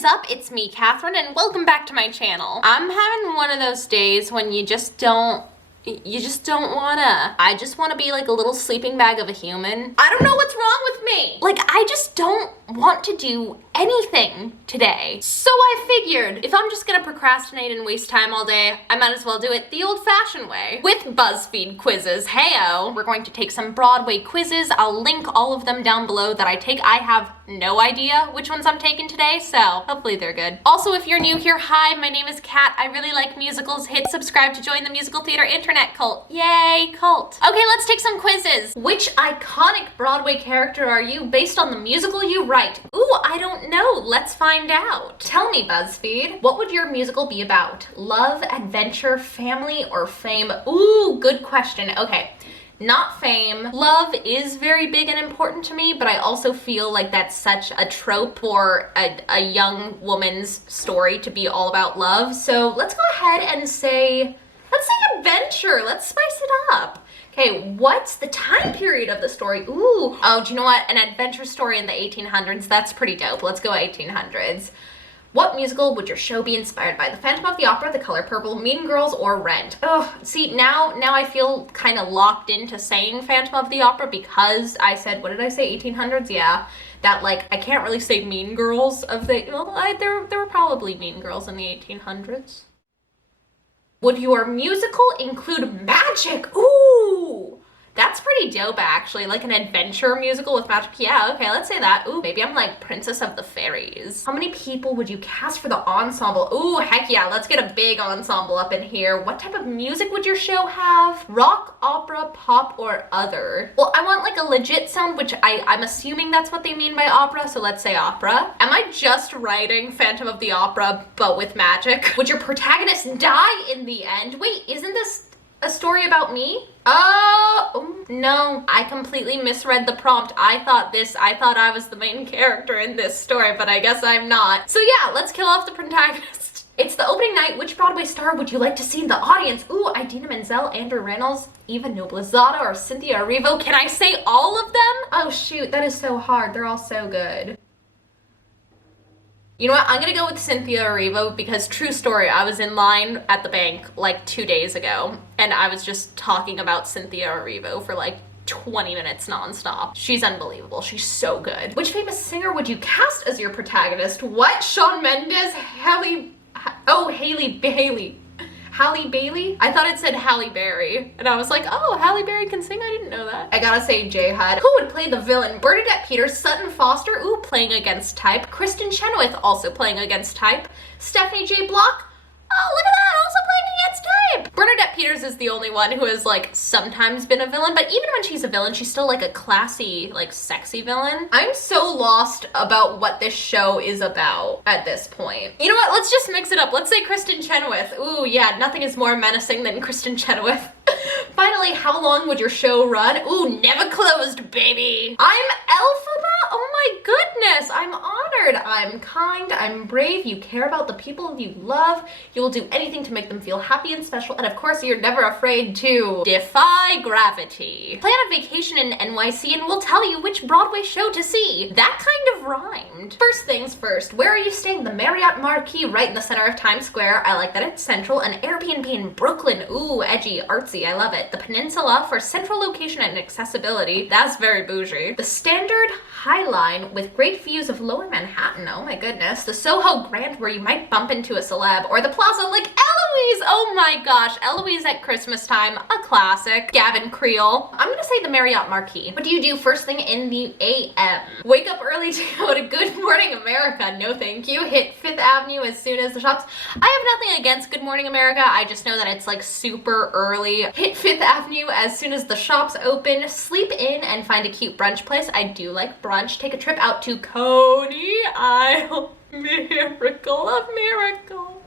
is up? It's me, Katherine, and welcome back to my channel. I'm having one of those days when you just don't wanna. I just wanna be like a little sleeping bag of a human. I don't know what's wrong with me. Like, I just don't want to do anything today. So I figured if I'm just gonna procrastinate and waste time all day, I might as well do it the old-fashioned way with Buzzfeed Quizzes. Heyo! We're going to take some Broadway quizzes. I'll link all of them down below that I take. I have no idea which ones I'm taking today, so hopefully they're good. Also, if you're new here, hi, my name is Kat. I really like musicals. Hit subscribe to join the musical theater internet cult. Yay, cult. Okay, let's take some quizzes. Which iconic Broadway character are you based on the musical you write? Ooh, I don't know. Let's find out. Tell me, BuzzFeed, what would your musical be about? Love, adventure, family, or fame? Ooh, good question. Okay. Not fame. Love is very big and important to me, but I also feel like that's such a trope for a young woman's story to be all about love. So let's go ahead and say, let's say adventure. Let's spice it up. Okay, what's the time period of the story? Ooh, oh, do you know what? An adventure story in the 1800s. That's pretty dope. Let's go 1800s. What musical would your show be inspired by? The Phantom of the Opera, The Color Purple, Mean Girls, or Rent? Oh, see, now I feel kind of locked into saying Phantom of the Opera because I said, what did I say, 1800s? Yeah, that, like, I can't really say Mean Girls of the, well, there were probably Mean Girls in the 1800s. Would your musical include magic? Ooh! That's pretty dope, actually. Like an adventure musical with magic. Yeah, okay, let's say that. Ooh, maybe I'm like Princess of the Fairies. How many people would you cast for the ensemble? Ooh, heck yeah, let's get a big ensemble up in here. What type of music would your show have? Rock, opera, pop, or other? Well, I want like a legit sound, which I'm assuming that's what they mean by opera, so let's say opera. Am I just writing Phantom of the Opera, but with magic? Would your protagonist die in the end? Wait, isn't this a story about me? Oh, no, I completely misread the prompt. I thought I was the main character in this story, but I guess I'm not. So yeah, let's kill off the protagonist. It's the opening night. Which Broadway star would you like to see in the audience? Ooh, Idina Menzel, Andrew Reynolds, Eva Noblezada, or Cynthia Erivo. Can I say all of them? Oh shoot, that is so hard. They're all so good. You know what, I'm gonna go with Cynthia Erivo because true story, I was in line at the bank like 2 days ago and I was just talking about Cynthia Erivo for like 20 minutes nonstop. She's unbelievable. She's so good. Which famous singer would you cast as your protagonist? What? Shawn Mendes? Halle Bailey? I thought it said Halle Berry. And I was like, oh, Halle Berry can sing? I didn't know that. I gotta say J-Hud. Who would play the villain? Bernadette Peters, Sutton Foster, ooh, playing against type. Kristen Chenoweth, also playing against type. Stephanie J. Block, oh, look at that, also playing against type. Bernadette Peters is the only one who has like sometimes been a villain, but even when she's a villain, she's still like a classy, like sexy villain. I'm so lost about what this show is about at this point. You know what, let's just mix it up. Let's say Kristen Chenoweth. Ooh, yeah, nothing is more menacing than Kristen Chenoweth. Finally, how long would your show run? Ooh, never closed, baby. I'm Elphaba? Oh my goodness, I'm honored. I'm kind, I'm brave, you care about the people you love, you will do anything to make them feel happy and special, and of course you're never afraid to defy gravity. Plan a vacation in NYC and we'll tell you which Broadway show to see. That kind of rhymed. First things first, where are you staying? The Marriott Marquis right in the center of Times Square. I like that it's central. An Airbnb in Brooklyn. Ooh, edgy, artsy, I love it. The Peninsula for central location and accessibility. That's very bougie. The Standard High Line with great views of Lower Manhattan. Oh my goodness. The Soho Grand where you might bump into a celeb. Or the Plaza like Eloise. Oh my gosh. Eloise at Christmas time. A classic. Gavin Creel. I'm gonna say the Marriott Marquis. What do you do first thing in the AM? Wake up early to go to Good Morning America. No thank you. Hit Fifth Avenue as soon as the shops. I have nothing against Good Morning America. I just know that it's like super early. Hit Fifth Avenue as soon as the shops open. Sleep in and find a cute brunch place. I do like brunch. Take a trip out to Coney Island. Miracle of miracles.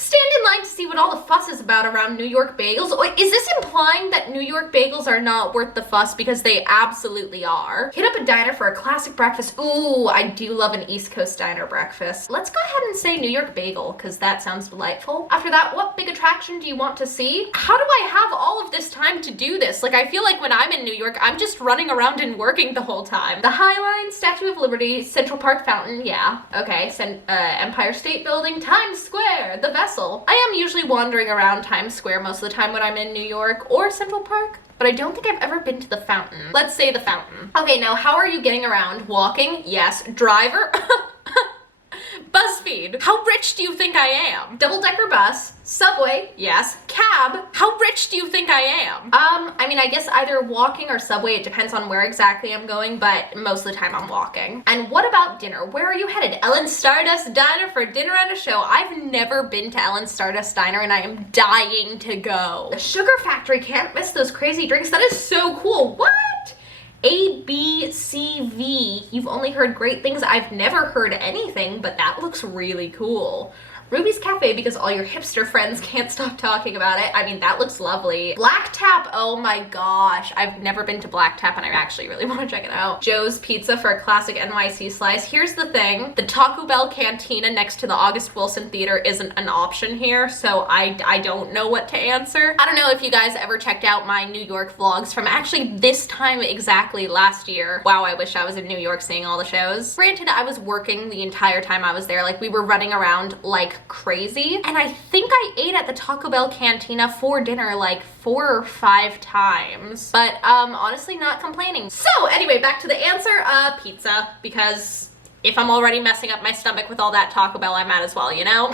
Stand in line to see what all the fuss is about around New York bagels. Or is this implying that New York bagels are not worth the fuss? Because they absolutely are. Hit up a diner for a classic breakfast. Ooh, I do love an East Coast diner breakfast. Let's go ahead and say New York bagel, because that sounds delightful. After that, what big attraction do you want to see? How do I have all of this time to do this? Like, I feel like when I'm in New York, I'm just running around and working the whole time. The High Line, Statue of Liberty, Central Park Fountain, yeah, okay, Empire State Building, Times Square, the Vessel. I am usually wandering around Times Square most of the time when I'm in New York or Central Park, but I don't think I've ever been to the fountain. Let's say the fountain. Okay, now how are you getting around? Walking? Yes. Driver? BuzzFeed. How rich do you think I am? Double-decker bus. Subway. Yes. Cab. How rich do you think I am? I mean, I guess either walking or subway. It depends on where exactly I'm going, but most of the time I'm walking. And what about dinner? Where are you headed? Ellen Stardust Diner for dinner and a show. I've never been to Ellen Stardust Diner and I am dying to go. The Sugar Factory, can't miss those crazy drinks. That is so cool. What? ABCV. You've only heard great things. I've never heard anything, but that looks really cool. Ruby's Cafe, because all your hipster friends can't stop talking about it. I mean, that looks lovely. Black Tap, oh my gosh. I've never been to Black Tap and I actually really want to check it out. Joe's Pizza for a classic NYC slice. Here's the thing, the Taco Bell Cantina next to the August Wilson Theater isn't an option here, so I don't know what to answer. I don't know if you guys ever checked out my New York vlogs from actually this time exactly last year. Wow, I wish I was in New York seeing all the shows. Granted, I was working the entire time I was there. Like, we were running around like crazy, and I think I ate at the Taco Bell Cantina for dinner like 4 or 5 times, but honestly not complaining. So anyway, back to the answer, pizza, because if I'm already messing up my stomach with all that Taco Bell, I might as well, you know?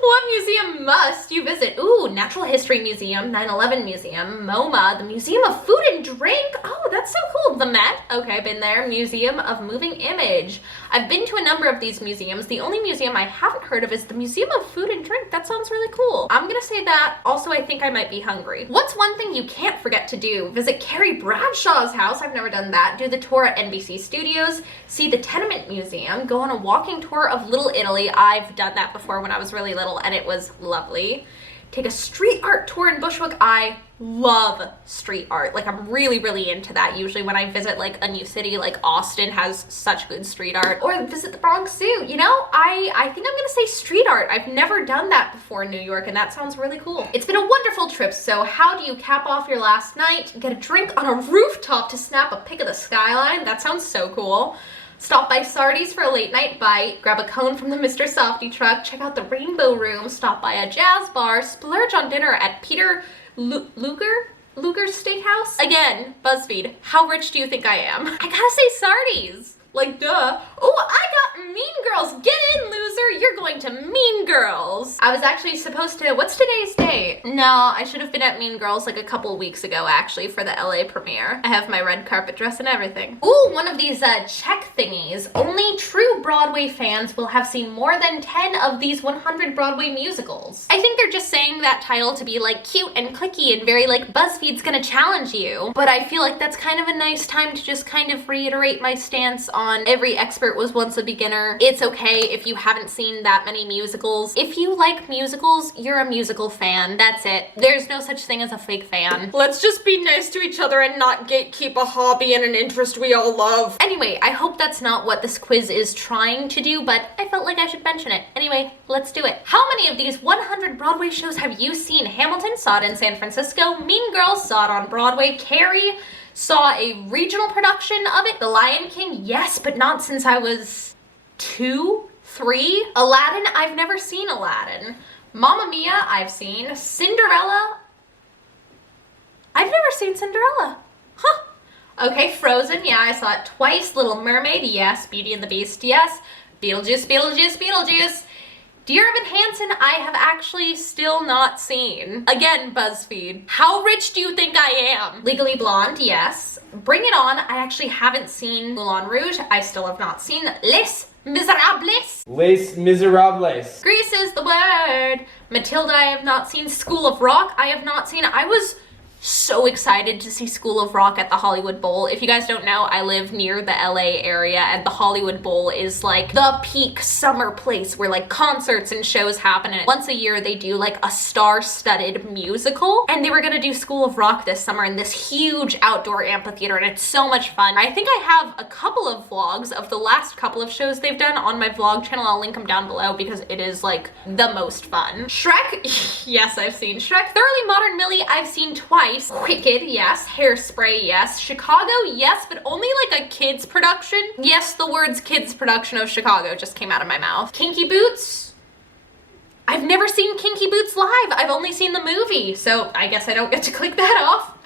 What museum must you visit? Ooh, Natural History Museum, 9/11 Museum, MoMA, the Museum of Food and Drink. Oh, that's so cool. The Met, okay, been there. Museum of Moving Image. I've been to a number of these museums. The only museum I haven't heard of is the Museum of Food and Drink. That sounds really cool. I'm gonna say that. Also, I think I might be hungry. What's one thing you can't forget to do? Visit Carrie Bradshaw's house. I've never done that. Do the tour at NBC Studios. See the Tenement Museum. Go on a walking tour of Little Italy. I've done that before when I was really little and it was lovely. Take a street art tour in Bushwick. I love street art. Like, I'm really into that. Usually when I visit like a new city, like Austin has such good street art, or visit the Bronx Zoo, you know? I think I'm gonna say street art. I've never done that before in New York and that sounds really cool. It's been a wonderful trip, so how do you cap off your last night? Get a drink on a rooftop to snap a pic of the skyline. That sounds so cool. Stop by Sardi's for a late night bite, grab a cone from the Mr. Softy truck, check out the Rainbow Room, stop by a jazz bar, splurge on dinner at Peter Luger's Steakhouse. Again, BuzzFeed, how rich do you think I am? I gotta say Sardi's. Like, duh. Oh, I got Mean Girls. Get in, loser. You're going to Mean Girls. I was actually supposed to, what's today's date? No, I should have been at Mean Girls like a couple weeks ago, actually, for the LA premiere. I have my red carpet dress and everything. Ooh, one of these check thingies. Only true Broadway fans will have seen more than 10 of these 100 Broadway musicals. I think they're just saying that title to be like cute and clicky and very like BuzzFeed's gonna challenge you. But I feel like that's kind of a nice time to just kind of reiterate my stance on every expert was once a beginner. It's okay if you haven't seen that many musicals. If you like musicals, you're a musical fan. That's it. There's no such thing as a fake fan. Let's just be nice to each other and not gatekeep a hobby and an interest we all love. Anyway, I hope that's not what this quiz is trying to do, but I felt like I should mention it. Anyway, let's do it. How many of these 100 Broadway shows have you seen? Hamilton, saw it in San Francisco. Mean Girls, saw it on Broadway. Carrie, saw a regional production of it. The Lion King, yes, but not since I was 2, 3. Aladdin, I've never seen Aladdin. Mamma Mia, I've seen. Cinderella, I've never seen Cinderella. Huh. Okay, Frozen, yeah, I saw it twice. Little Mermaid, yes. Beauty and the Beast, yes. Beetlejuice, Beetlejuice, Beetlejuice. Dear Evan Hansen, I have actually still not seen. Again, BuzzFeed, how rich do you think I am? Legally Blonde, yes. Bring It On, I actually haven't seen. Moulin Rouge, I still have not seen. Les Miserables. Les Miserables. Grease is the word. Matilda, I have not seen. School of Rock, I have not seen. I was so excited to see School of Rock at the Hollywood Bowl. If you guys don't know, I live near the LA area, and the Hollywood Bowl is like the peak summer place where like concerts and shows happen. And once a year they do like a star-studded musical, and they were gonna do School of Rock this summer in this huge outdoor amphitheater, and it's so much fun. I think I have a couple of vlogs of the last couple of shows they've done on my vlog channel. I'll link them down below because it is like the most fun. Shrek, yes, I've seen Shrek. Thoroughly Modern Millie, I've seen twice. Wicked, yes. Hairspray, yes. Chicago, yes, but only like a kids production. Yes, the words kids production of Chicago just came out of my mouth. Kinky Boots, I've never seen Kinky Boots live. I've only seen the movie, so I guess I don't get to click that off.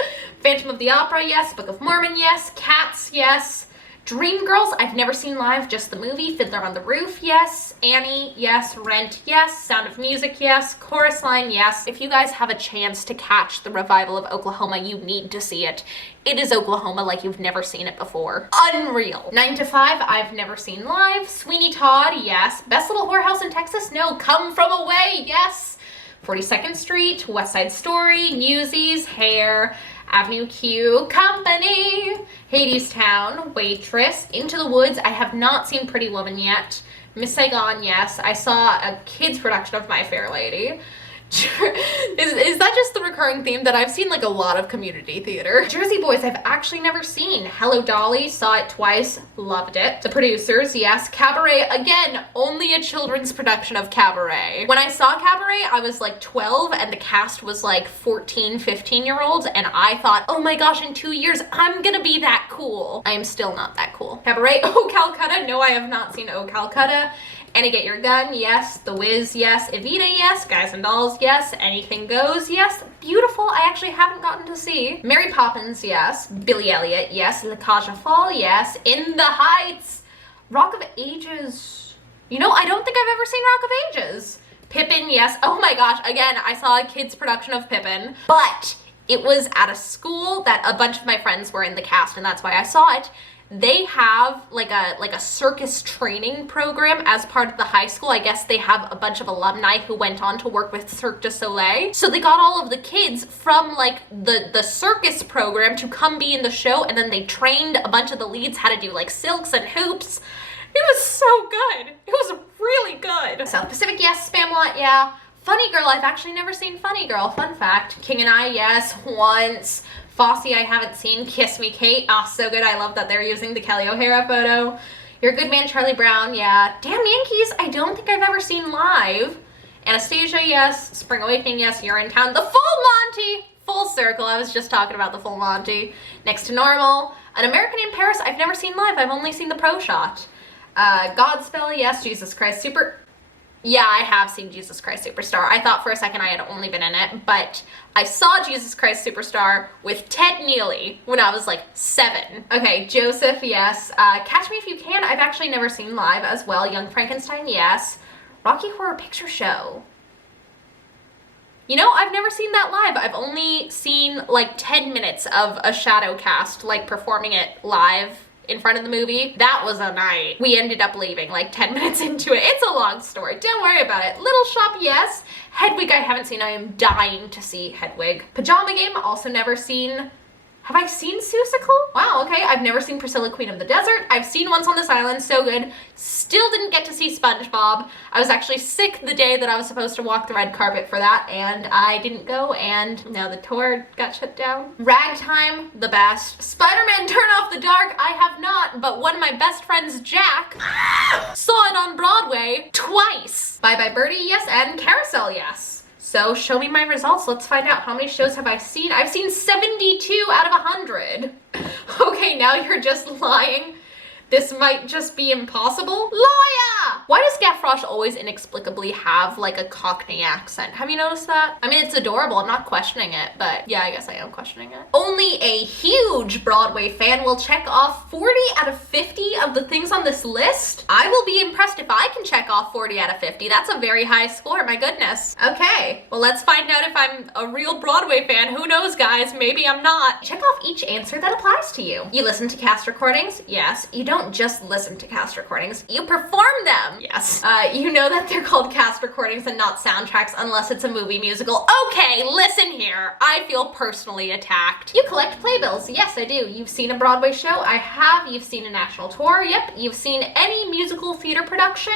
Phantom of the Opera, yes. Book of Mormon, yes. Cats, yes. Dreamgirls, I've never seen live, just the movie. Fiddler on the Roof, yes. Annie, yes. Rent, yes. Sound of Music, yes. Chorus Line, yes. If you guys have a chance to catch the revival of Oklahoma, you need to see it. It is Oklahoma like you've never seen it before. Unreal. 9 to 5, I've never seen live. Sweeney Todd, yes. Best Little Whorehouse in Texas, no. Come From Away, yes. 42nd Street, West Side Story, Newsies, Hair, Avenue Q, Company, Hadestown, Waitress, Into the Woods. I have not seen Pretty Woman yet. Miss Saigon, yes. I saw a kids production of My Fair Lady. Is that just the recurring theme that I've seen like a lot of community theater? Jersey Boys, I've actually never seen. Hello Dolly, saw it twice, loved it. The Producers, yes. Cabaret, again, only a children's production of Cabaret. When I saw Cabaret, I was like 12 and the cast was like 14, 15-year-olds, and I thought, oh my gosh, in 2 years, I'm gonna be that cool. I am still not that cool. Cabaret, Oh Calcutta, no, I have not seen Oh Calcutta. Annie Get Your Gun, yes. The Wiz, yes. Evita, yes. Guys and Dolls, yes. Anything Goes, yes. Beautiful, I actually haven't gotten to see. Mary Poppins, yes. Billy Elliot, yes. La Cage aux Folles, yes. In the Heights. Rock of Ages. You know, I don't think I've ever seen Rock of Ages. Pippin, yes. Oh my gosh, again, I saw a kid's production of Pippin, but it was at a school that a bunch of my friends were in the cast, and that's why I saw it. They have like a circus training program as part of the high school. I guess they have a bunch of alumni who went on to work with Cirque du Soleil. So they got all of the kids from like the circus program to come be in the show, and then they trained a bunch of the leads how to do like silks and hoops. It was so good. It was really good. South Pacific, yes. Spamalot, yeah. Funny Girl, I've actually never seen Funny Girl. Fun fact. King and I, yes, once. Fosse, I haven't seen. Kiss Me Kate, ah, so good. I love that they're using the Kelly O'Hara photo. You're a Good Man, Charlie Brown, yeah. Damn Yankees, I don't think I've ever seen live. Anastasia, yes. Spring Awakening, yes. You're in Town. The Full Monty, full circle. I was just talking about the Full Monty. Next to Normal. An American in Paris, I've never seen live. I've only seen the pro shot. Godspell, yes. Jesus Christ Super... Yeah, I have seen Jesus Christ Superstar. I thought for a second I had only been in it, but I saw Jesus Christ Superstar with Ted Neely when I was like 7. Okay, Joseph, yes. Catch Me If You Can, I've actually never seen live as well. Young Frankenstein, yes. Rocky Horror Picture Show. You know, I've never seen that live. I've only seen like 10 minutes of a shadow cast like performing it live in front of the movie. That was a night. We ended up leaving like 10 minutes into it. It's a long story. Don't worry about it. Little Shop, yes. Hedwig, I haven't seen. I am dying to see Hedwig. Pajama Game, also never seen. Have I seen Seussical? Wow, okay. I've never seen Priscilla, Queen of the Desert. I've seen Once on This Island, so good. Still didn't get to see SpongeBob. I was actually sick the day that I was supposed to walk the red carpet for that, and I didn't go, and now the tour got shut down. Ragtime, the best. Spider-Man Turn Off the Dark, I have not, but one of my best friends, Jack, saw it on Broadway twice. Bye Bye Birdie, yes, and Carousel, yes. So show me my results. Let's find out how many shows have I seen. I've seen 72 out of 100. Okay, now you're just lying. This might just be impossible. Liar! Why does Gavroche always inexplicably have like a Cockney accent? Have you noticed that? I mean, it's adorable. I'm not questioning it, but yeah, I guess I am questioning it. Only a huge Broadway fan will check off 40 out of 50 of the things on this list. I will be impressed if I can check off 40 out of 50. That's a very high score, my goodness. Okay, well, let's find out if I'm a real Broadway fan. Who knows, guys? Maybe I'm not. Check off each answer that applies to you. You listen to cast recordings? Yes. You don't just listen to cast recordings, you perform them. them. Yes. You know that they're called cast recordings and not soundtracks unless it's a movie musical. Okay, listen here. I feel personally attacked. You collect playbills. Yes, I do. You've seen a Broadway show? I have. You've seen a national tour? Yep. You've seen any musical theater production?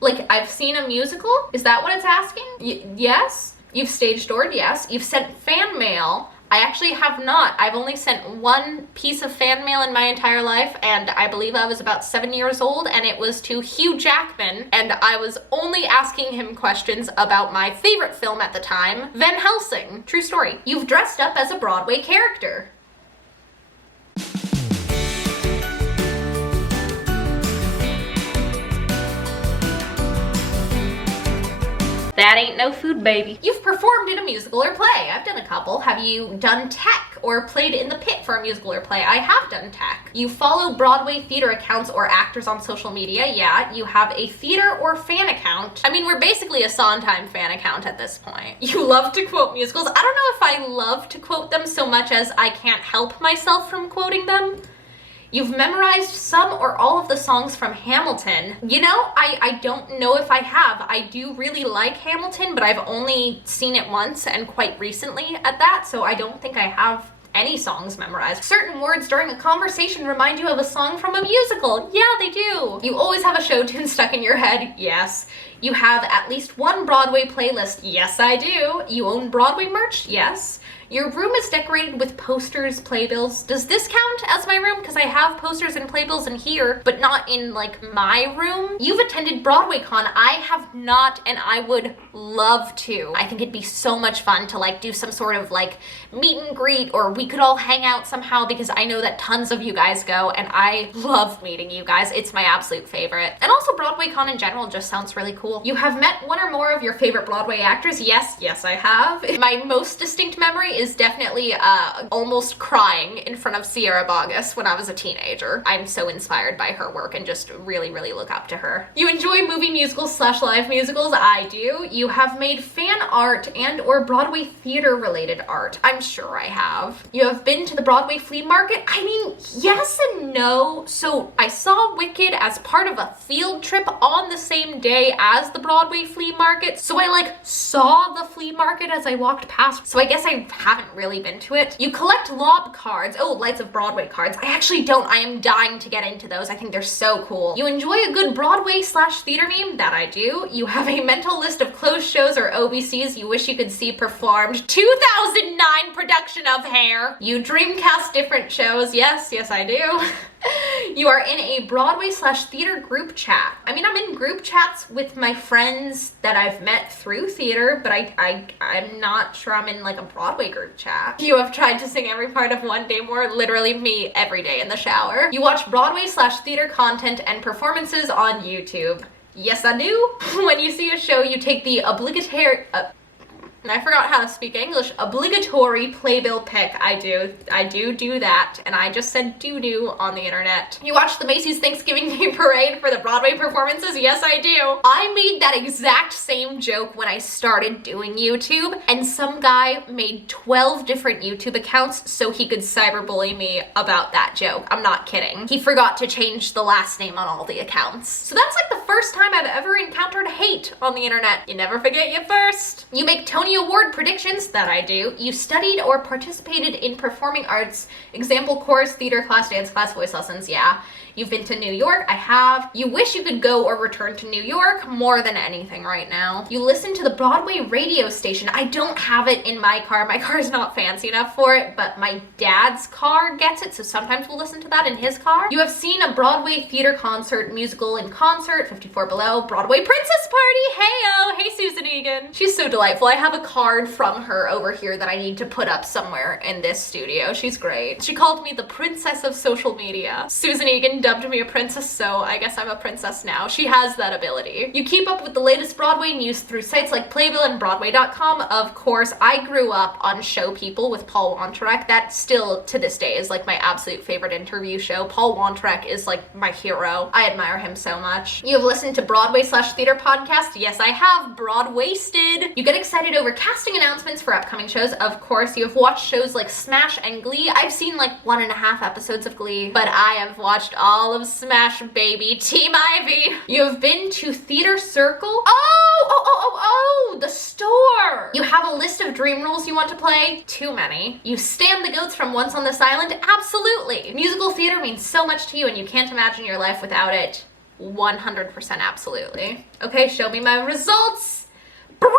Like, I've seen a musical? Is that what it's asking? Yes. You've stage doored? Yes. You've sent fan mail? I actually have not. I've only sent one piece of fan mail in my entire life, and I believe I was about 7 years old, and it was to Hugh Jackman, and I was only asking him questions about my favorite film at the time, Van Helsing. True story. You've dressed up as a Broadway character. That ain't no food, baby. You've performed in a musical or play. I've done a couple. Have you done tech or played in the pit for a musical or play? I have done tech. You follow Broadway theater accounts or actors on social media? Yeah. You have a theater or fan account? I mean, we're basically a Sondheim fan account at this point. You love to quote musicals. I don't know if I love to quote them so much as I can't help myself from quoting them. You've memorized some or all of the songs from Hamilton. You know, I don't know if I have. I do really like Hamilton, but I've only seen it once and quite recently at that, so I don't think I have any songs memorized. Certain words during a conversation remind you of a song from a musical. Yeah, they do. You always have a show tune stuck in your head. Yes. You have at least one Broadway playlist. Yes, I do. You own Broadway merch. Yes. Your room is decorated with posters, playbills. Does this count as my room? Because I have posters and playbills in here, but not in, like, my room. You've attended Broadway Con. I have not, and I would love to. I think it'd be so much fun to, like, do some sort of, like, meet and greet, or we could all hang out somehow, because I know that tons of you guys go, and I love meeting you guys. It's my absolute favorite. And also Broadway Con in general just sounds really cool. You have met one or more of your favorite Broadway actors? Yes, I have. My most distinct memory is definitely almost crying in front of Sierra Boggess when I was a teenager. I'm so inspired by her work and just really, really look up to her. You enjoy movie musicals / live musicals? I do. You have made fan art and or Broadway theater related art? I'm sure I have. You have been to the Broadway flea market? I mean, yes and no. So I saw Wicked as part of a field trip on the same day as the Broadway flea market. So I like saw the flea market as I walked past. So I guess I haven't really been to it. You collect lob cards. Oh, Lights of Broadway cards. I actually don't. I am dying to get into those. I think they're so cool. You enjoy a good Broadway / theater meme? That I do. You have a mental list of closed shows or OBCs you wish you could see performed. 2009 production of Hair. You dreamcast different shows. Yes, I do. You are in a Broadway / theater group chat. I mean, I'm in group chats with my friends that I've met through theater, but I'm not sure I'm in like a Broadway group chat. You have tried to sing every part of One Day More, literally me every day in the shower. You watch Broadway / theater content and performances on YouTube. Yes, I do. When you see a show, you take the obligatory, I forgot how to speak English. Obligatory playbill pick. I do that. And I just said doo-doo on the internet. You watch the Macy's Thanksgiving Day Parade for the Broadway performances? Yes, I do. I made that exact same joke when I started doing YouTube, and some guy made 12 different YouTube accounts so he could cyberbully me about that joke. I'm not kidding. He forgot to change the last name on all the accounts. So that's like the first time I've ever encountered hate on the internet. You never forget your first. You make Tony Award predictions? That I do. You studied or participated in performing arts, example, chorus, theater class, dance class, voice lessons? Yeah. You've been to New York? I have. You wish you could go or return to New York? More than anything right now. You listen to the Broadway radio station. I don't have it in my car. My car is not fancy enough for it, but my dad's car gets it, so sometimes we'll listen to that in his car. You have seen a Broadway theater concert, musical in concert, 54 Below, Broadway Princess Party. Hey-o! Hey, Susan Egan. She's so delightful. I have a card from her over here that I need to put up somewhere in this studio. She's great. She called me the princess of social media. Susan Egan dubbed me a princess, so I guess I'm a princess now. She has that ability. You keep up with the latest Broadway news through sites like Playbill and Broadway.com. Of course, I grew up on Show People with Paul Wontorek. That still, to this day, is like my absolute favorite interview show. Paul Wontorek is like my hero. I admire him so much. You have listened to Broadway / theater podcast? Yes, I have. Broadwasted. You get excited over over casting announcements for upcoming shows. Of course, you have watched shows like Smash and Glee. I've seen like 1.5 episodes of Glee, but I have watched all of Smash, baby. Team Ivy. You have been to Theater Circle. Oh, the store. You have a list of dream roles you want to play? Too many. You stand the goats from Once on This Island? Absolutely. Musical theater means so much to you and you can't imagine your life without it. 100% absolutely. Okay, show me my results. Broadway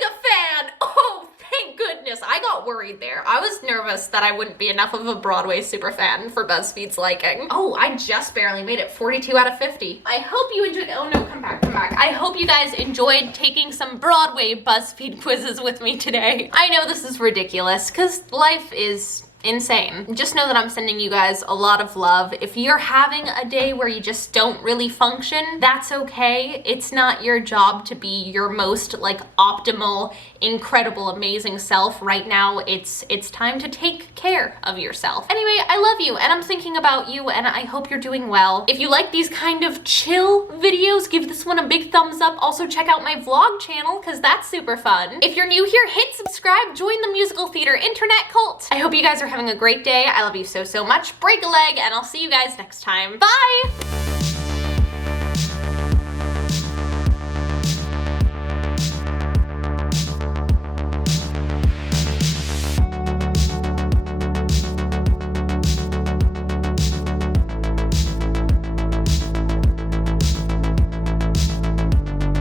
mega fan! Oh, thank goodness. I got worried there. I was nervous that I wouldn't be enough of a Broadway superfan for BuzzFeed's liking. Oh, I just barely made it 42 out of 50. I hope you enjoyed, oh no, come back. I hope you guys enjoyed taking some Broadway BuzzFeed quizzes with me today. I know this is ridiculous, because life is insane. Just know that I'm sending you guys a lot of love. If you're having a day where you just don't really function, that's okay. It's not your job to be your most like optimal, incredible, amazing self. Right now, it's time to take care of yourself. Anyway, I love you and I'm thinking about you and I hope you're doing well. If you like these kind of chill videos, give this one a big thumbs up. Also check out my vlog channel because that's super fun. If you're new here, hit subscribe, join the musical theater internet cult. I hope you guys are having a great day. I love you so much. Break a leg and I'll see you guys next time. Bye!